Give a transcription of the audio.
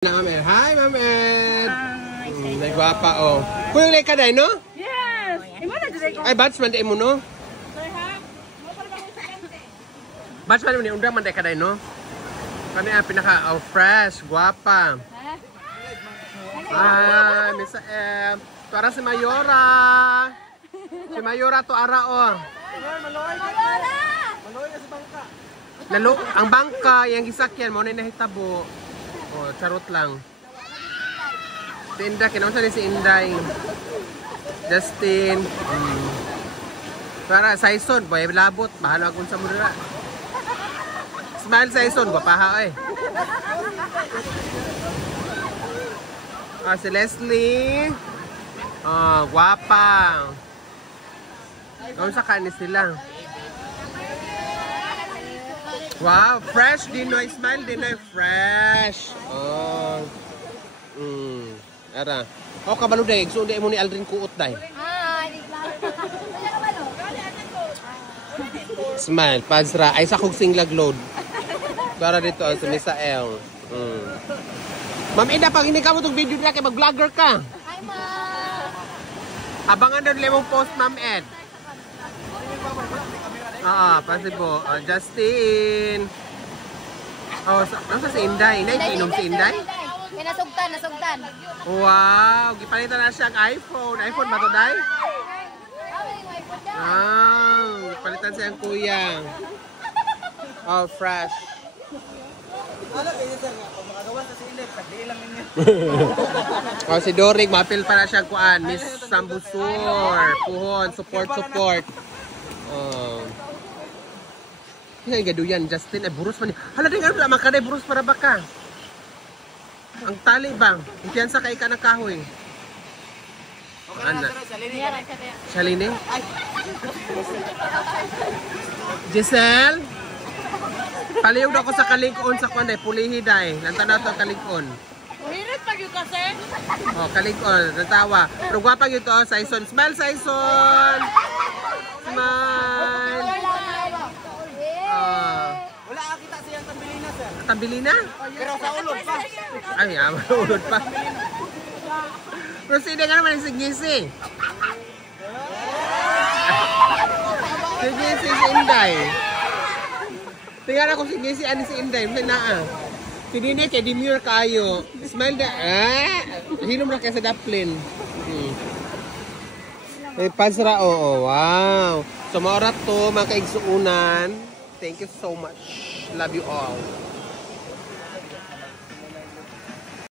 Ma'am Ed. Hi, Ma'am Ed. May gwapa, oh. Kung yung ka day, no? Yes. Ay, batch man day mo, no? Batch man day, undang man day ka day, no? Kami ang pinaka, oh, fresh, gwapa. Hi, Miss M. Tuara si Mayora. Si Mayora to ara, oh. Maloy na si bangka. Lalo, ang bangka, yung gisakyan, mo na nahitabo. Oh, charot lang. Si Inday, kinamasa din si Inday. Justin. Para Saison, boy, labot. Bahala akong sa mura. Smile Saison, guwapaha eh. Si Leslie. Oh, guwapa. Kung sa kanis sila. Wow, fresh Dinoy. Smile Dinoy, fresh. Oh. Ara. Oh, kabalo day. So, hindi mo ni Aldrin kuot day. Smile, Pazra. Ay, sa kong singlag load. Para dito, sa Misael. Ma'am Eda, pag hindi ka mo itong video na, kaya mag-vlogger ka. Hi, Ma'am. Abangan doon lemong post, Ma'am Ed. Pasibo. Justin. Oh, nasa si Inday. Inday, inom si Inday? Nasugtan. Wow, gipalitan na siya ang iPhone. iPhone ba ito, Day? Gipalitan siya ang kuya. Oh, fresh. Oh, si Dorig, mapil pa na siya kuan. Miss Sambusur. Puhon, support. Kaya gaduyan, Justin, ay burus man. Hala din nga naman ka na, burus para baka. Ang tali bang? Impiyansa kay ka ng kahoy. Ano? Shaline? Giselle? Palihog ako sa kalikon sa kwan, pulihi day. Nanta na ito ang kalikon. Uhirit pag yung kasi. Oh, kalikon, natawa. Pero gwapang ito, Saison. Smile, Saison! Smile! Wala kita siyang Tambilina, sir. Tambilina? Pero sa ulod pa. Ay, ulod pa. Pero sino ka naman yung sigisi? Sigisi si Inday. Tingnan ako sigisi, ano si Inday? May naa. Si Dini kay demure kayo. Smile na. Hilom na kayo sa daplin. Pazra, oo. Wow. So, maorat to, mga kaigsuunan. Thank you so much. Love you all.